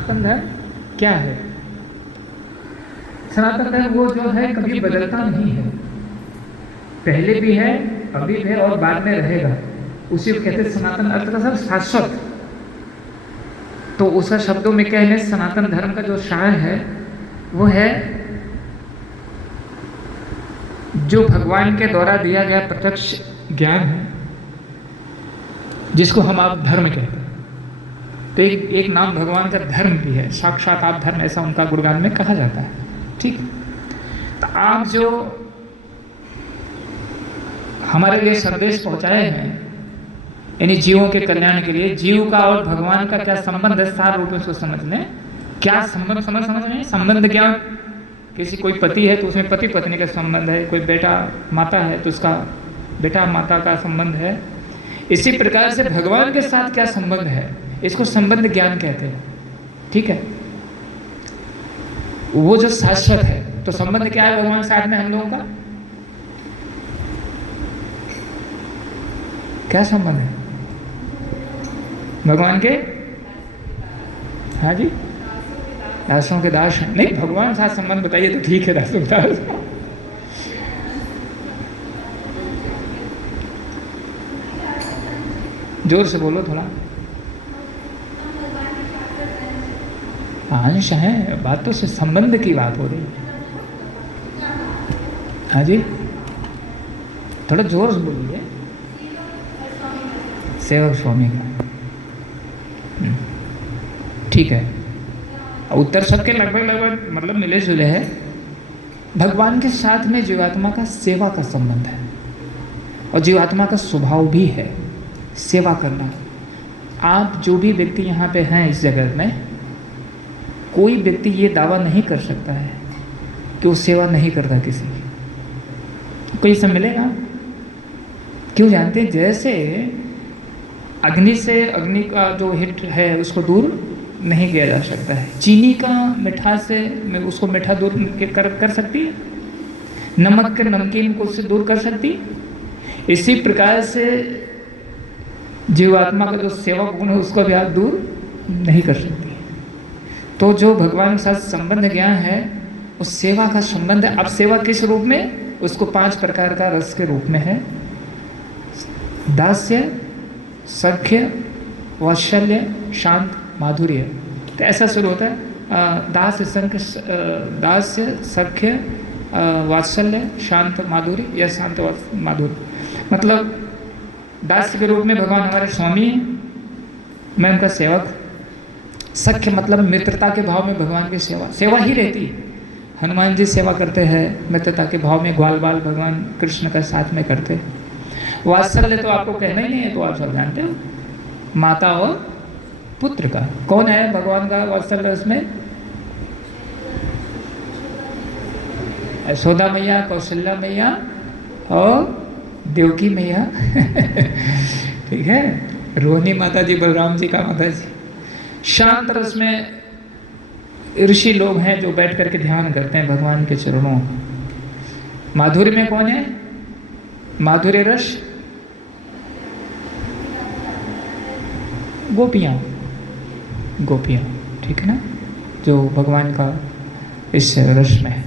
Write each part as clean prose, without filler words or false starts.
सनातन धर्म क्या है? सनातन धर्म वो जो है कभी बदलता नहीं है, पहले भी है, अभी भी है और बाद में रहेगा। उसी को कहते हैं सनातन, अर्थात शाश्वत। तो उसका शब्दों में क्या है, सनातन धर्म का जो सार है वो है जो भगवान के द्वारा दिया गया प्रत्यक्ष ज्ञान है, जिसको हम आप धर्म कहते हैं। तो एक नाम भगवान का धर्म भी है, साक्षात आप धर्म, ऐसा उनका गुणगान में कहा जाता है। ठीक, तो आप जो हमारे लिए संदेश पहुंचाए हैं, यानी जीवों के कल्याण के लिए, जीव का और भगवान का क्या संबंध है, सार रूप में उसको समझ लें। क्या संबंध समझ में संबंध क्या, किसी कोई पति है तो उसमें पति पत्नी का संबंध है, कोई बेटा माता है तो उसका बेटा माता का संबंध है। इसी प्रकार से भगवान के साथ क्या संबंध है, इसको संबंध ज्ञान कहते हैं। ठीक है, वो जो शाश्वत है। तो संबंध क्या है भगवान के साथ में हम लोगों का, क्या संबंध है भगवान के? हाँ जी, दासों के दास हैं। नहीं, भगवान साथ संबंध बताइए तो ठीक है, दासों के दास। जोर से बोलो थोड़ा। अंश है, बात तो से संबंध की बात हो रही है। हाँ जी, थोड़ा जोर से बोलिए। सेवक स्वामी का, ठीक है। उत्तर सबके लगभग मतलब मिले जुले हैं। भगवान के साथ में जीवात्मा का सेवा का संबंध है, और जीवात्मा का स्वभाव भी है सेवा करना। आप जो भी व्यक्ति यहाँ पे हैं इस जगत में, कोई व्यक्ति ये दावा नहीं कर सकता है कि वो सेवा नहीं करता किसी की। कोई सब मिलेगा? क्यों जानते हैं? जैसे अग्नि से अग्नि का जो हिट है उसको दूर नहीं किया जा सकता है, चीनी का मिठास से उसको मीठा दूर कर सकती है, नमक के नमकीन को उससे दूर कर सकती है। इसी प्रकार से जीवात्मा का जो सेवा गुण है उसको भी आप दूर नहीं कर सकती। तो जो भगवान के साथ संबंध ज्ञान है उस सेवा का संबंध है। अब सेवा किस रूप में? उसको 5 प्रकार का रस के रूप में है। दास्य, सख्य, वात्सल्य, शांत, माधुर्य। तो ऐसा शुरू होता है, दास्य, सख्य, वात्सल्य, शांत, माधुर्य या शांत माधुर्य। मतलब दास्य के रूप में भगवान हमारे स्वामी हैं, मैं उनका सेवक। सख्य मतलब मित्रता के भाव में भगवान की सेवा ही रहती है। हनुमान जी सेवा करते हैं मित्रता के भाव में, ग्वाल बाल भगवान कृष्ण का साथ में करते हैं। वात्सल्य तो आपको कहना ही नहीं है, तो आप सब जानते हो, माता और पुत्र का। कौन है भगवान का वात्सल्य उसमें? यशोदा मैया, कौशल्या मैया और देवकी मैया। ठीक है, रोहिणी माता जी, बलराम जी का माता जी। शांत रस में ऋषि लोग हैं जो बैठ करके ध्यान करते हैं भगवान के चरणों। माधुर्य में कौन है? माधुर्य रस गोपियाँ, ठीक है ना, जो भगवान का इस रस में है।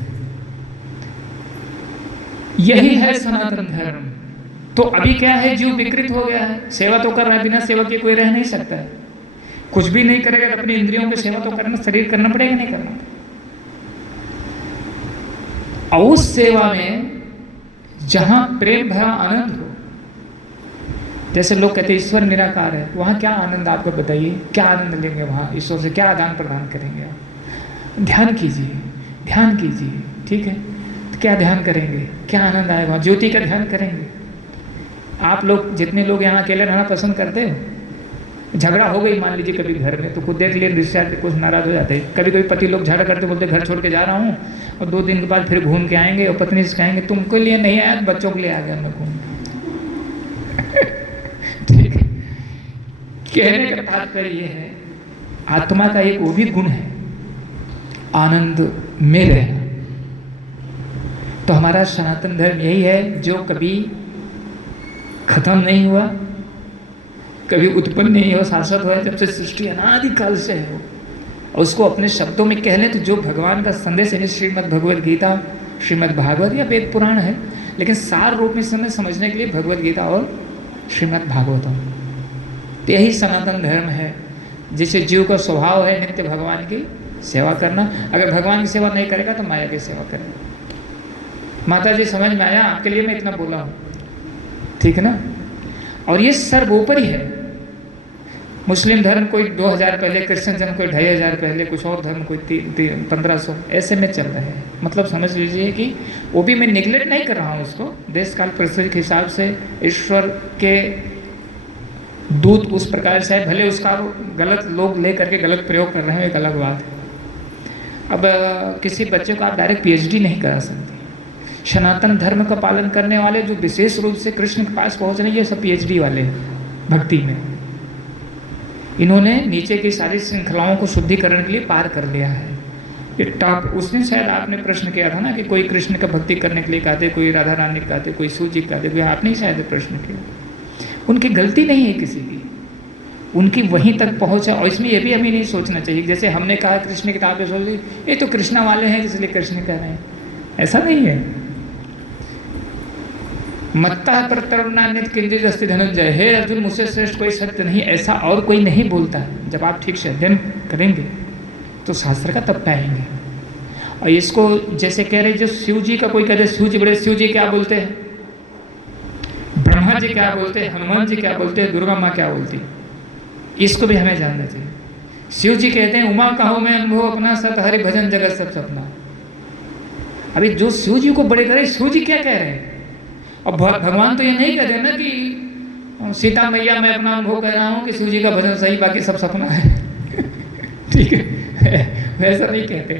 यही है सनातन धर्म। तो अभी क्या है, जीव विकृत हो गया है, सेवा तो कर रहा है, बिना सेवा के कोई रह नहीं सकता है। कुछ भी नहीं करेगा तो अपनी इंद्रियों की सेवा तो करना, शरीर करना पड़ेगा, नहीं करना। और उस सेवा में जहां प्रेम भरा आनंद हो, जैसे लोग कहते हैं ईश्वर निराकार है, वहां क्या आनंद आपको बताइए, क्या आनंद लेंगे वहां? ईश्वर से क्या आदान प्रदान करेंगे आप? ध्यान कीजिए, ध्यान कीजिए, ठीक है। तो क्या ध्यान करेंगे, क्या आनंद आएगा? ज्योति का ध्यान करेंगे। आप लोग जितने लोग यहाँ अकेले रहना पसंद करते हो, झगड़ा हो गई मान लीजिए कभी घर में, तो खुद देख लिए रिश्तेदार कुछ नाराज हो जाते हैं। कभी कभी पति लोग झगड़ा करते, बोलते घर छोड़ के जा रहा हूँ, और 2 दिन के बाद फिर घूम के आएंगे और पत्नी से कहेंगे तुमको लिए नहीं आया, बच्चों के लिए आ गया मैं घूम। ठीक है, कहने का तात्पर्य ये है, आत्मा का एक वो भी गुण है आनंद में रहना। तो हमारा सनातन धर्म यही है, जो कभी खत्म नहीं हुआ, कभी उत्पन्न नहीं हो, शाश्वत हुआ, जब से सृष्टि अनादिकाल से है। और उसको अपने शब्दों में कह लें तो जो भगवान का संदेश है, श्रीमद् भगवद गीता, श्रीमद् भागवत या वेद पुराण है, लेकिन सार रूप में समय समझने के लिए भगवद गीता और श्रीमद् भागवतम। तो यही सनातन धर्म है, जिसे जीव का स्वभाव है नित्य भगवान की सेवा करना। अगर भगवान की सेवा नहीं करेगा तो माया की सेवा करेगा। माता जी समझ में आया? आपके लिए मैं इतना बोला हूँ, ठीक है ना? और ये सर्वोपरि है। मुस्लिम धर्म कोई 2000 पहले, क्रिश्चियन धर्म कोई 2500 पहले, कुछ और धर्म कोई 1500 ऐसे में चल रहे हैं। मतलब समझ लीजिए कि वो भी मैं निगलेक्ट नहीं कर रहा हूँ उसको, देश काल परिस्थिति के हिसाब से ईश्वर के दूत उस प्रकार से है, भले उसका गलत लोग ले करके गलत प्रयोग कर रहे हैं, एक अलग बात है। अब किसी बच्चे को आप डायरेक्ट पीएचडी नहीं करा सकते। सनातन धर्म का पालन करने वाले जो विशेष रूप से कृष्ण के पास पहुँच रहे हैं, ये सब पीएचडी वाले हैं भक्ति में। इन्होंने नीचे की सारी श्रृंखलाओं को शुद्धिकरण के लिए पार कर लिया है। ये टॉप, उसने शायद आपने प्रश्न किया था ना कि कोई कृष्ण का भक्ति करने के लिए कहते, कोई राधा रानी कहते, कोई शिव जी कहते, कोई आपने ही शायद प्रश्न किया। उनकी गलती नहीं है किसी की, उनकी वहीं तक पहुँच है। और इसमें यह भी हमें नहीं सोचना चाहिए जैसे हमने कहा कृष्ण की किताबें सोच ली, ये तो कृष्णा वाले हैं इसलिए कृष्ण कह रहे हैं, ऐसा नहीं है। मत्ता पर तरुणान्वित किंचित अस्ति धनंजय, हे अर्जुन मुझसे श्रेष्ठ कोई सत्य नहीं, ऐसा और कोई नहीं बोलता। जब आप ठीक से अध्ययन करेंगे तो शास्त्र का तब पाएंगे। और इसको जैसे कह रहे जो शिव जी का कोई कहते शिव जी बड़े, शिव जी क्या बोलते हैं, ब्रह्मा जी क्या बोलते हैं, हनुमान जी क्या बोलते हैं, दुर्गा माँ क्या बोलती, इसको भी हमें जानना चाहिए। शिव जी कहते हैं उमा कहो मैं अनुभव अपना, सत हरि भजन जगत सब सपना। अभी जो शिव जी को बड़े करे, शिव जी क्या कह रहे हैं? और भगवान तो ये नहीं कहते ना कि सीता मैया मैं अपना अनुभव कह रहा हूँ कि शिव जी का भजन सही बाकी सब सपना है ठीक है, वैसा नहीं कहते।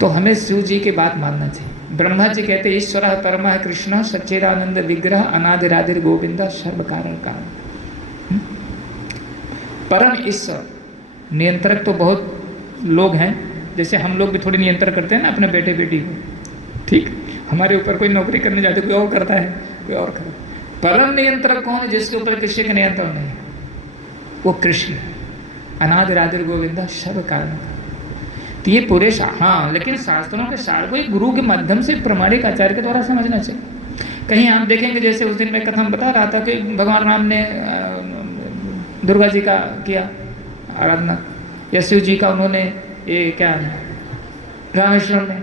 तो हमें शिव जी की बात मानना चाहिए। ब्रह्मा जी कहते ईश्वर परमा कृष्ण सच्चिदानंद विग्रह अनादिरादिर गोविंदा सर्व कारण कारण। परम ईश्वर नियंत्रक तो बहुत लोग हैं, जैसे हम लोग भी थोड़ी नियंत्रण करते हैं ना अपने बेटे बेटी को, ठीक। हमारे ऊपर कोई नौकरी करने जाते कोई और करता है, कोई और करता है। परम नियंत्रक कौन है? जिसके ऊपर किसी का नियंत्रण नहीं, वो कृष्ण अनादिरादिर गोविंदा सर्व कारण। तो ये पूरे हाँ, लेकिन शास्त्रों के सार को एक गुरु के माध्यम से प्रामाणिक आचार्य के द्वारा समझना चाहिए। कहीं आप देखेंगे जैसे उस दिन मैं कथा बता रहा था कि भगवान राम ने दुर्गा जी का किया आराधना, या शिव जी का उन्होंने ये क्या रामेश्वरम में।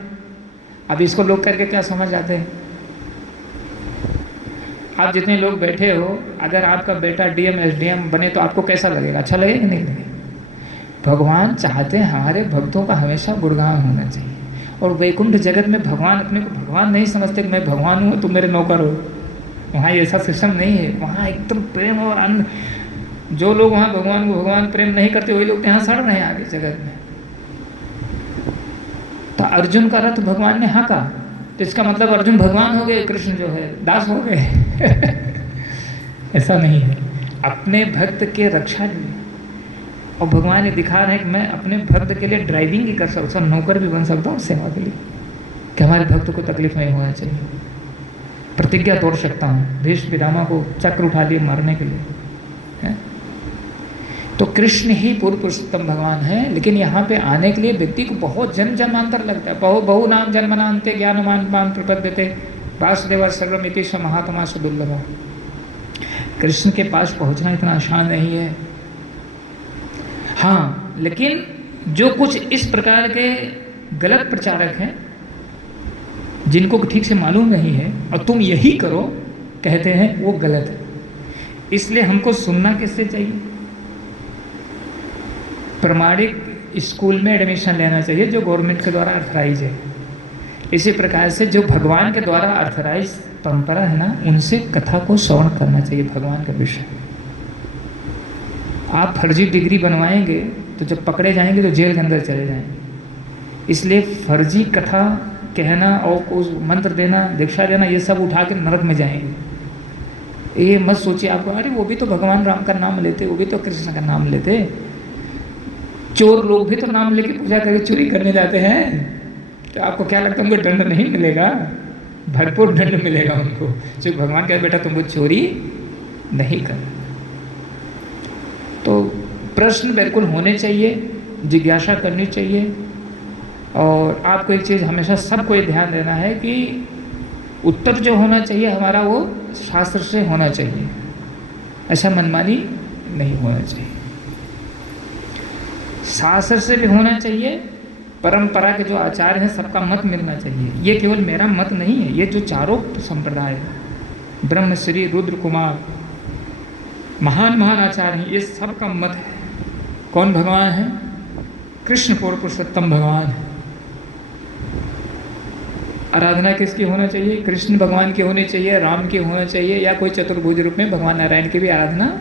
अब इसको लोग करके क्या समझ जाते हैं? आप जितने लोग बैठे हो, अगर आपका बेटा डीएम एसडीएम बने तो आपको कैसा लगेगा? अच्छा लगेगा नहीं लगेगा? भगवान चाहते हैं हमारे भक्तों का हमेशा गुणगान होना चाहिए। और वैकुंठ जगत में भगवान अपने को भगवान नहीं समझते कि मैं भगवान हूँ तुम मेरे नौकर हो। वहाँ ऐसा सिस्टम नहीं है। वहाँ एकदम प्रेम और अन्न। जो लोग वहाँ भगवान को भगवान प्रेम नहीं करते वही लोग यहाँ सड़ रहे हैं आगे जगत में। तो अर्जुन का रथ भगवान ने हाँका, तो इसका मतलब अर्जुन भगवान हो गए, कृष्ण जो है दास हो गए ऐसा नहीं है। अपने भक्त के रक्षा लिए, और भगवान ने दिखा रहे हैं कि मैं अपने भक्त के लिए ड्राइविंग ही कर सकता हूँ, नौकर भी बन सकता हूँ सेवा के लिए, कि हमारे भक्त को तकलीफ नहीं होना चाहिए। प्रतिज्ञा तोड़ सकता हूँ, भीष्म पितामह को चक्र उठा लिए मारने के लिए है? तो कृष्ण ही पूर्व पुरुषोत्तम भगवान है। लेकिन यहाँ पे आने के लिए व्यक्ति को बहुत जन्म जन्मांतर लगता है। बहु नाम जन्मनान्ते ज्ञानवान प्रपद्यते वासुदेव सर्वमिति स महात्मा सुदुर्लभ। कृष्ण के पास पहुँचना इतना आसान नहीं है। हाँ, लेकिन जो कुछ इस प्रकार के गलत प्रचारक हैं जिनको ठीक से मालूम नहीं है और तुम यही करो कहते हैं, वो गलत है। इसलिए हमको सुनना किससे चाहिए? प्रामाणिक स्कूल में एडमिशन लेना चाहिए जो गवर्नमेंट के द्वारा अर्थराइज है। इसी प्रकार से जो भगवान के द्वारा अर्थराइज परंपरा है ना, उनसे कथा को श्रवण करना चाहिए भगवान का विषय। आप फर्जी डिग्री बनवाएंगे तो जब पकड़े जाएंगे तो जेल के अंदर चले जाएंगे। इसलिए फर्जी कथा कहना और उस मंत्र देना, दीक्षा देना, ये सब उठा के नरक में जाएंगे। ये मत सोचिए आपको अरे वो भी तो भगवान राम का नाम लेते, वो भी तो कृष्ण का नाम लेते। चोर लोग भी तो नाम लेके पूजा करके चोरी करने जाते हैं। तो आपको क्या लगता है उनको दंड नहीं मिलेगा? भरपूर दंड मिलेगा उनको। जो भगवान कहे बेटा तुमको चोरी नहीं करना। तो प्रश्न बिल्कुल होने चाहिए जिज्ञासा करनी चाहिए। और आपको एक चीज़ हमेशा सबको ये ध्यान देना है कि उत्तर जो होना चाहिए हमारा वो शास्त्र से होना चाहिए, ऐसा मनमानी नहीं होना चाहिए। शास्त्र से भी होना चाहिए, परंपरा के जो आचार्य हैं सबका मत मिलना चाहिए। ये केवल मेरा मत नहीं है, ये जो चारों संप्रदाय ब्रह्मश्री, रुद्र कुमार, महान महान आचार्य हैं, ये सबका मत है। कौन भगवान है? कृष्ण पुरुषोत्तम भगवान है। आराधना किसकी होना चाहिए? कृष्ण भगवान की होनी चाहिए, राम की होना चाहिए, या कोई चतुर्भुज रूप में भगवान नारायण की भी आराधना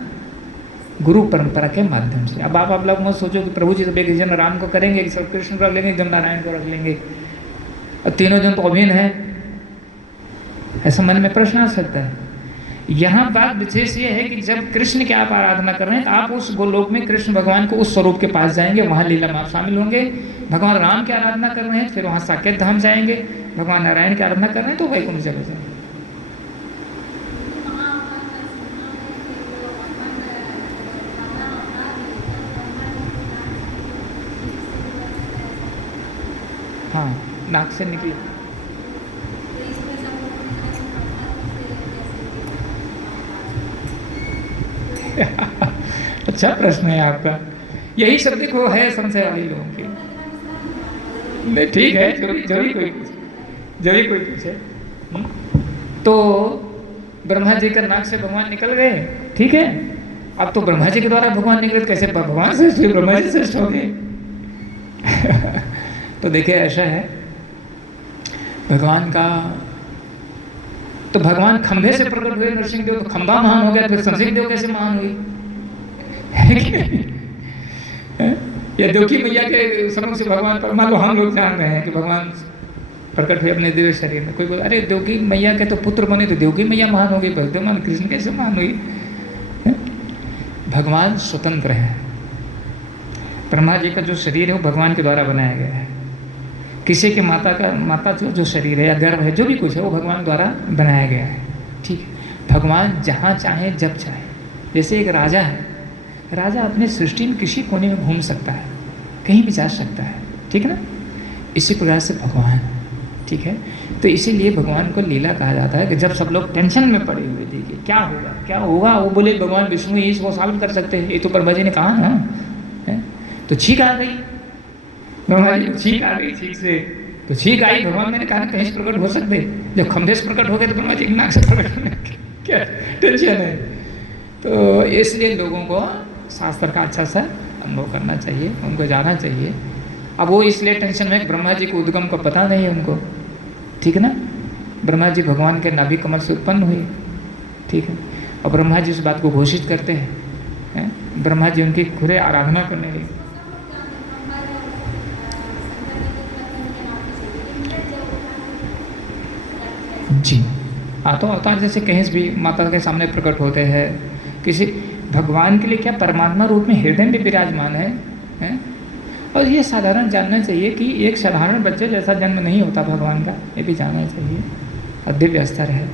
गुरु परंपरा के माध्यम से। अब आप लोग मत सोचो कि प्रभु जी सब एक जन राम को करेंगे, कि सब कृष्ण को रख लेंगे, जन नारायण को रख लेंगे, और तीनों जन तो अभिन्न है, ऐसा मन में प्रश्न आ सकता है। यहाँ बात विशेष ये है कि जब कृष्ण की आप आराधना कर रहे हैं तो आप उस गोलोक में कृष्ण भगवान को उस स्वरूप के पास जाएंगे, वहाँ लीला में आप शामिल होंगे। भगवान राम की आराधना कर रहे हैं फिर वहाँ साकेत धाम जाएंगे, भगवान नारायण की आराधना कर रहे हैं तो वैकुंठ चले जाएंगे। हाँ, नाक से निकली। अच्छा प्रश्न है आपका। यही सब देखो है संशय वाले लोगों की। नहीं ठीक है, जो भी कोई पूछे। तो ब्रह्मा जी का नाक से भगवान निकल गए, ठीक है। अब तो ब्रह्मा जी के द्वारा भगवान निकले, कैसे भगवान श्रेष्ठ, ब्रह्मा जी श्रेष्ठ हो गए। तो देखिए ऐसा है भगवान का, तो भगवान खंभे से प्रकट हुए नरसिंह देव, तो खंभा महान हो गया, फिर नरसिंह देव कैसे महान हुई? या देवकी मैया के समूह से भगवान पर, मान लो हम लोग जान रहे हैं कि भगवान प्रकट हुए अपने दिव्य शरीर में, कोई बोले अरे देवकी मैया के तो पुत्र बने तो देवकी मैया महान हो गई, भगवान कृष्ण कैसे महान हुई? भगवान स्वतंत्र है। ब्रह्मा जी का जो शरीर है वो भगवान के द्वारा बनाया गया है। किसी के माता जो शरीर है या गर्भ है, जो भी कुछ है वो भगवान द्वारा बनाया गया है, ठीक है। भगवान जहाँ चाहे जब चाहे, जैसे एक राजा है, राजा अपने सृष्टि में किसी कोने में घूम सकता है, कहीं भी जा सकता है, ठीक है ना। इसी प्रकार से भगवान, ठीक है। तो इसीलिए भगवान को लीला कहा जाता है कि जब सब लोग टेंशन में पड़े हुए थे कि क्या होगा क्या होगा, वो बोले भगवान विष्णु ही इसको सॉल्व कर सकते हैं। ये तो ब्रह्मा जी ने कहा ना, है? तो छींक आ गई, ब्रह्मा जी छींक आ गई, ठीक से तो छींक आई। भगवान मैंने कहा कहीं से प्रकट हो सकते, जब खंभे से प्रकट हो गए तो ब्रह्मा जी नाक से प्रकट होने क्या टेंशन है। तो इसलिए लोगों को शास्त्र का अच्छा सा अनुभव करना चाहिए, उनको जाना चाहिए। अब वो इसलिए टेंशन में ब्रह्मा जी को उद्गम का पता नहीं है उनको, ठीक है ना। ब्रह्मा जी भगवान के नाभि कमल से उत्पन्न हुए, ठीक है। और ब्रह्मा जी उस बात को घोषित करते हैं, ब्रह्मा जी उनकी खुले आराधना करने लगे। जी तो अवतार जैसे कहीं भी माता के सामने प्रकट होते हैं, किसी भगवान के लिए क्या परमात्मा रूप में हृदय में विराजमान है? और ये साधारण जानना चाहिए कि एक साधारण बच्चे जैसा जन्म नहीं होता भगवान का, ये भी जानना चाहिए। और दिव्य स्तर है,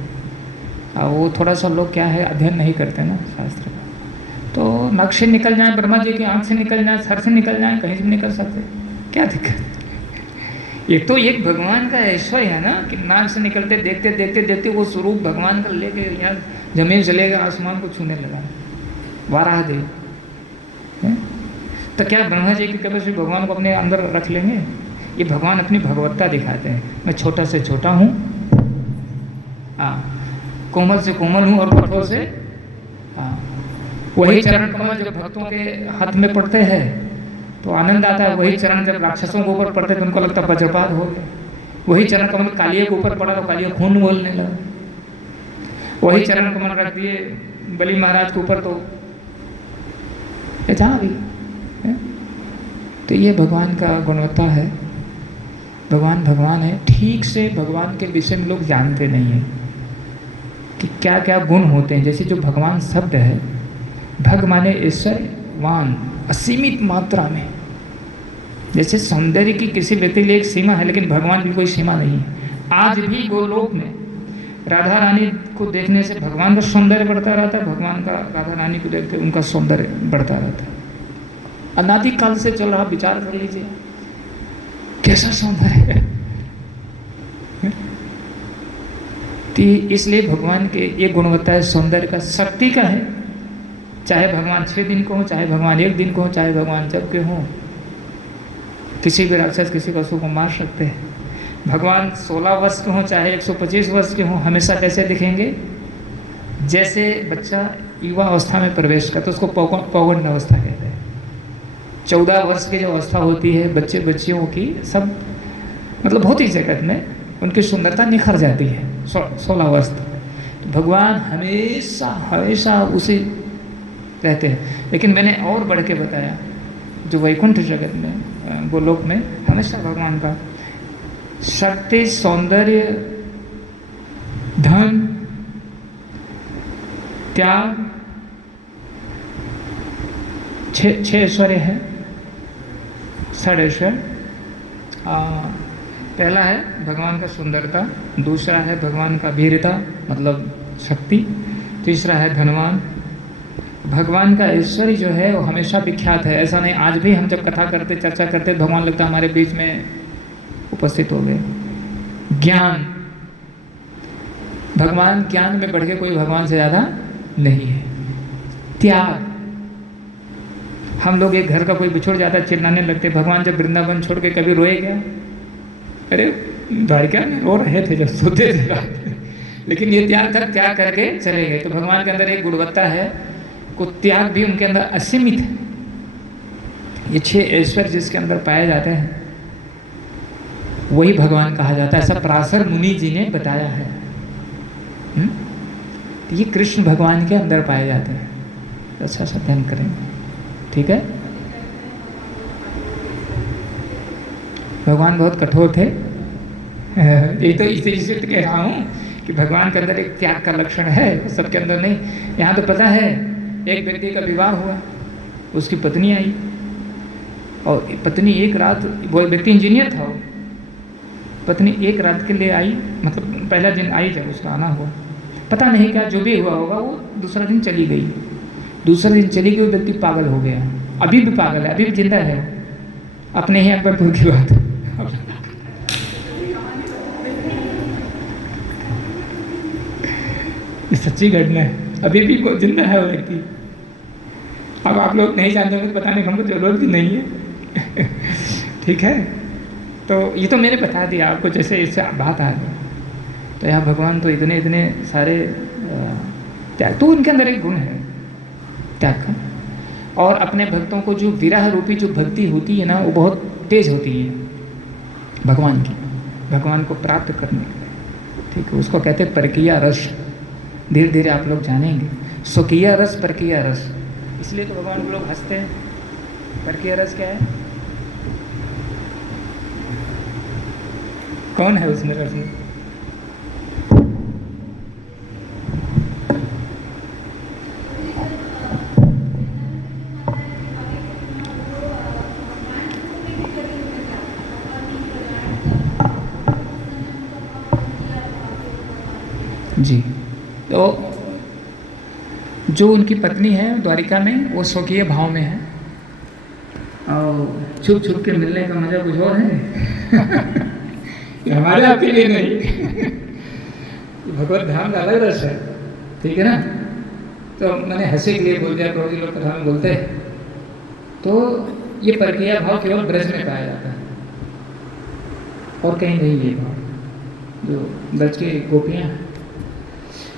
और वो थोड़ा सा लोग क्या है अध्ययन नहीं करते ना शास्त्र का, तो नख से निकल जाए, ब्रह्मा जी की आँख से निकल जाए, सर से निकल जाए, कहीं से निकल सकते, क्या दिक्कत? एक तो एक भगवान का ऐश्वर्य है ना कि नाक से निकलते देखते देखते देखते वो स्वरूप भगवान का लेके यहाँ जमीन चले गए, आसमान को छूने लगा, वाराह दे। तो क्या ब्रह्मा जी की कृपा से भगवान को अपने अंदर रख लेंगे? ये भगवान अपनी भगवत्ता दिखाते हैं। मैं छोटा से छोटा हूँ, कोमल से कोमल हूँ, और कठोर से वही चरण कमल जब भक्तों के हाथ में पड़ते हैं तो आनंद आता है। वही चरण जब राक्षसों के ऊपर पड़ते तो उनको लगता वज्रपात हो गया। वही चरण कमल कालिया के ऊपर पड़ा तो कालिया खून बोलने लगा। वही चरण कमल रख दिए बलि महाराज के ऊपर तो जहाँ भी है। तो ये भगवान का गुणवत्ता है। भगवान भगवान है, ठीक से भगवान के विषय में लोग जानते नहीं हैं कि क्या क्या गुण होते हैं। जैसे जो भगवान शब्द है, भग माने ऐश्वर्यवान, असीमित मात्रा में। जैसे सौंदर्य की किसी व्यक्ति के लिए एक सीमा है, लेकिन भगवान की कोई सीमा नहीं है। आज भी गोलोक में राधा रानी को देखने से भगवान का सौंदर्य बढ़ता रहता है, भगवान का राधा रानी को देखते उनका सौंदर्य बढ़ता रहता है। अनादिकाल से चल रहा, विचार कर लीजिए कैसा सौंदर्य है। तो इसलिए भगवान के ये गुणवत्ता है सौंदर्य का, शक्ति का है। चाहे भगवान 6 दिन को हो, चाहे भगवान 1 दिन को हो, चाहे भगवान जब के हों, किसी भी राक्षस किसी पशु को मार सकते हैं। भगवान 16 वर्ष के हों चाहे 125 वर्ष के हों, हमेशा कैसे दिखेंगे? जैसे बच्चा युवा अवस्था में प्रवेश करता है, उसको पौगंड अवस्था कहते हैं। 14 वर्ष की जो अवस्था होती है बच्चे बच्चियों की, सब मतलब भौतिक जगत में उनकी सुंदरता निखर जाती है 16 वर्ष तक। तो भगवान हमेशा हमेशा उसी रहते हैं। लेकिन मैंने और बढ़ के बताया, जो वैकुंठ जगत में, गोलोक में हमेशा भगवान का शक्ति, सौंदर्य, धन, त्याग, 6 ऐश्वर्य है, 6 ऐश्वर्य। पहला है भगवान का सुंदरता, दूसरा है भगवान का वीरता मतलब शक्ति, तीसरा है धनवान। भगवान का ऐश्वर्य जो है वो हमेशा विख्यात है। ऐसा नहीं, आज भी हम जब कथा करते, चर्चा करते, भगवान लगता हमारे बीच में उपस्थित हो गए। ज्ञान, भगवान ज्ञान में बढ़ के कोई भगवान से ज़्यादा नहीं है। त्याग, हम लोग एक घर का कोई बिछुड़ जाता चिल्लाने लगते, भगवान जब वृंदावन छोड़ के कभी रोए क्या? अरे द्वारिका में रो रहे थे जब सोते थे लेकिन ये त्याग तक त्याग करके चले गए। तो भगवान के अंदर एक गुणवत्ता है, को त्याग भी उनके अंदर असीमित है। ये 6 ऐश्वर्य जिसके अंदर पाए जाते हैं वही भगवान कहा जाता है, ऐसा पराशर मुनि जी ने बताया है। तो ये कृष्ण भगवान के अंदर पाए जाते हैं। अच्छा सा ध्यान करेंगे, ठीक है। भगवान बहुत कठोर थे। ये तो इसे कह रहा हूँ कि भगवान के अंदर एक त्याग का लक्षण है, सबके अंदर नहीं। यहाँ तो पता है, एक व्यक्ति का विवाह हुआ, उसकी पत्नी आई, और पत्नी एक रात, वो व्यक्ति इंजीनियर था, वो पत्नी एक रात के लिए आई, मतलब पहला दिन आई जब उसका आना हुआ, पता नहीं क्या जो भी हुआ होगा, वो दूसरा दिन चली गई। दूसरा दिन चली गई, वो व्यक्ति पागल हो गया, अभी भी पागल है, अभी भी जिंदा है, अपने ही अकबरपुर की बात। ये सच्ची घटना है, अभी भी वो जिंदा है वो व्यक्ति। अब आप लोग नहीं जानते तो बताने की हमको जरूरत भी नहीं है ठीक है। तो ये तो मैंने बता दिया आपको, जैसे इससे बात आ गई। तो यहाँ भगवान तो इतने इतने सारे त्याग, तो उनके अंदर एक गुण है त्याग का। और अपने भक्तों को जो विरह रूपी जो भक्ति होती है ना, वो बहुत तेज होती है भगवान की, भगवान को प्राप्त करने के लिए, ठीक है। उसको कहते हैं परकीय रस। धीरे धीरे आप लोग जानेंगे स्वकीय रस, परकीय रस। इसलिए तो भगवान को लोग हंसते हैं। परकीय रस क्या है? कौन है उसमें रस में? जी, तो जो उनकी पत्नी है द्वारिका में, वो स्वकीय भाव में है, और छुप छुप के मिलने का मजा कुछ और है हमारे आपके लिए नहीं भगवत धाम का अलग रस है, ठीक है ना। तो मैंने हंसे के लिए बोल दिया, प्रभु जी लोग कथा में बोलते हैं। तो ये परकीय भाव केवल ब्रज में पाया जाता है, और कहीं नहीं ये भाव जो ब्रज की गोपियाँ।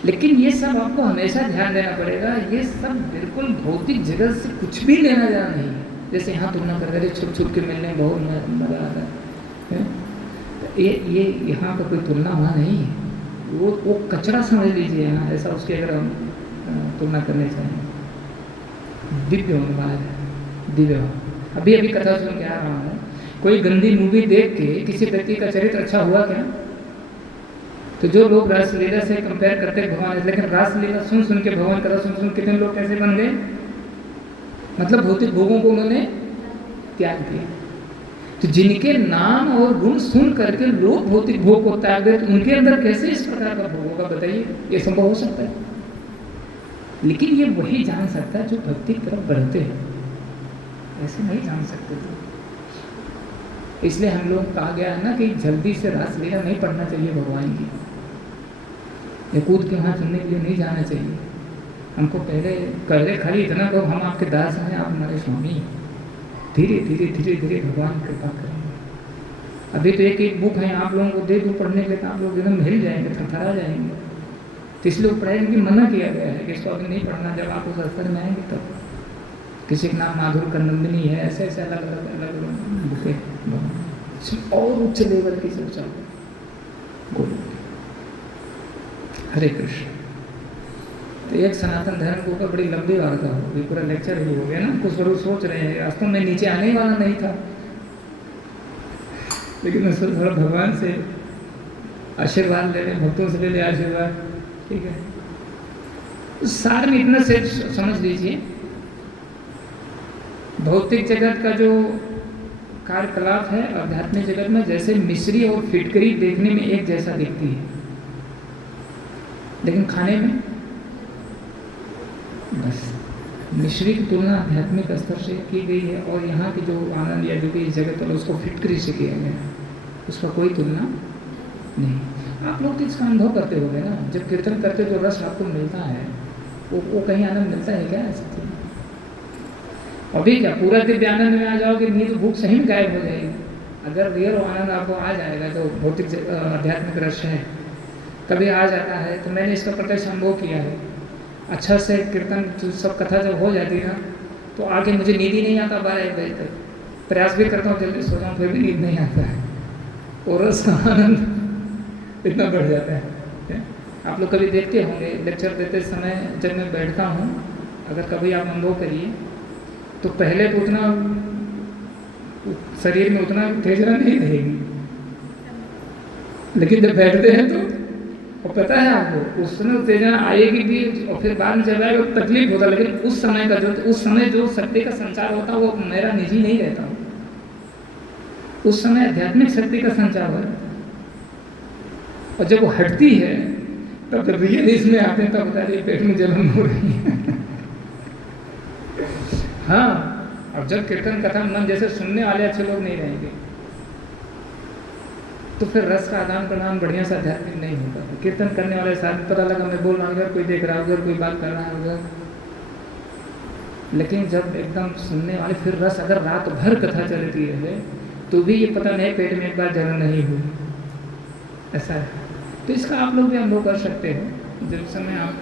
लेकिन ये सब आपको हमेशा ध्यान देना पड़ेगा, ये सब बिल्कुल भौतिक जगत से कुछ भी लेना देना नहीं है। जैसे यहाँ तुलना कर रहे छुप छुप के मिलने में बहुत मजा आता है, तो ये यहाँ पर कोई तुलना वहाँ नहीं है, वो कचरा समझ लीजिए यहाँ, ऐसा उसकी अगर हम तुलना करने चाहें। दिव्य होने है, दिव्य। अभी अभी कथा सुन के आ रहा हूँ, कोई गंदी मूवी देख के किसी व्यक्ति का चरित्र अच्छा हुआ क्या? तो जो लोग रासलीला से कंपेयर करते हैं भगवान, लेकिन रासलीला सुन सुन के, भगवान कथा सुन सुन कितने लोग कैसे बन गए? मतलब भौतिक भोगों को उन्होंने त्याग दिया। तो जिनके नाम और गुण सुन करके लोग भौतिक भोग को त्याग दे, तो उनके अंदर कैसे इस प्रकार का भोग होगा? बताइए, ये संभव हो सकता है? लेकिन ये वही जान सकता है जो भक्ति की तरफ बढ़ते हैं। ऐसे नहीं जान सकते थे। इसलिए हम लोग कहा गया है ना कि जल्दी से रासलीला नहीं पढ़ना चाहिए भगवान की, या कूद के वहाँ सुनने के लिए नहीं जाना चाहिए। हमको पहले खाली इतना कहो हम आपके दास हैं, आप हमारे स्वामी हैं। धीरे धीरे धीरे धीरे भगवान कृपा करेंगे। अभी तो एक एक बुक है, आप लोगों को दे दो पढ़ने के लिए तो आप लोग एकदम हिल जाएंगे, थरथरा जाएंगे। तो इसलिए पढ़ाने की मना किया गया है कि इसको अभी नहीं पढ़ना, जब आप उस स्तर में आएंगे तब। किसी का नाम माधुर करनंदिनी है, ऐसे ऐसे अलग अलग बुकें और उच्च लेवल की चर्चा हो। हरे कृष्ण। तो एक सनातन धर्म के ऊपर बड़ी लंबी वार्ता हो गई, पूरा लेक्चर ही हो गया ना। कुछ लोग सोच रहे हैं वास्तव में नीचे आने वाला नहीं था, लेकिन उसको थोड़ा भगवान से आशीर्वाद ले लें, भक्तों से ले ले आशीर्वाद, ठीक है। सार में इतना से समझ लीजिए, भौतिक जगत का जो कार्यकलाप है आध्यात्मिक जगत में जैसे मिश्री और फिटकरी देखने में एक जैसा दिखती है, लेकिन खाने में बस मिश्री की तुलना आध्यात्मिक स्तर से की गई है, और यहाँ की जो आनंद या जो भी जगत है उसको फिटकरी से किया गया है, उसका कोई तुलना नहीं। आप लोग तो इसका अनुभव करते होंगे ना, जब कीर्तन करते जो रस आपको मिलता है वो कहीं आनंद मिलता है क्या? ऐसा अभी क्या पूरा दिव्य आनंद में आ जाओगे, नींद भूख सही में गायब हो जाएगी। अगर रियल आनंद आपको आ जाएगा, जो भौतिक आध्यात्मिक रस है कभी आ जाता है, तो मैंने इसका प्रत्यक्ष अनुभव किया है। अच्छा से कीर्तन सब कथा जब हो जाती है ना, तो आके मुझे नींद ही नहीं आता 12-1 बजे तक। प्रयास भी करता हूँ जल्दी सो जाऊँ, फिर भी नींद नहीं आता है, और रस का आनंद इतना बढ़ जाता है। आप लोग कभी देखते होंगे लेक्चर देते समय जब मैं बैठता हूँ, अगर कभी आप अनुभव करिए, तो पहले तो उतना शरीर में उतना उत्तेजना नहीं रहेगी, लेकिन जब बैठते हैं तो और पता है आपको उस समय उत्तेजना आएगी भी, और फिर बाद में जब आएगा तो तकलीफ होता, लेकिन उस समय जो शक्ति का संचार होता वो मेरा निजी नहीं रहता, उस समय आध्यात्मिक शक्ति का संचार हो जाता है। और जब वो हटती है तब जब रियल इसमें आते हैं तब बता रही पेट में जलन हो रही है। हाँ, और जब कीर्तन कथा मन जैसे सुनने वाले अच्छे लोग नहीं रहेंगे, तो फिर रस का आदान प्रदान बढ़िया से आध्यात्मिक नहीं होगा। कीर्तन करने वाले साथ पता लगा मैं बोल रहा हूँ, उधर कोई देख रहा है, उधर कोई बात कर रहा है उधर, लेकिन जब एकदम सुनने वाले फिर रस, अगर रात भर कथा चलती है तो भी ये पता नहीं पेट में एक बार जलन नहीं हुई, ऐसा है। तो इसका आप लोग भी अनुभव कर सकते हो जब समय आप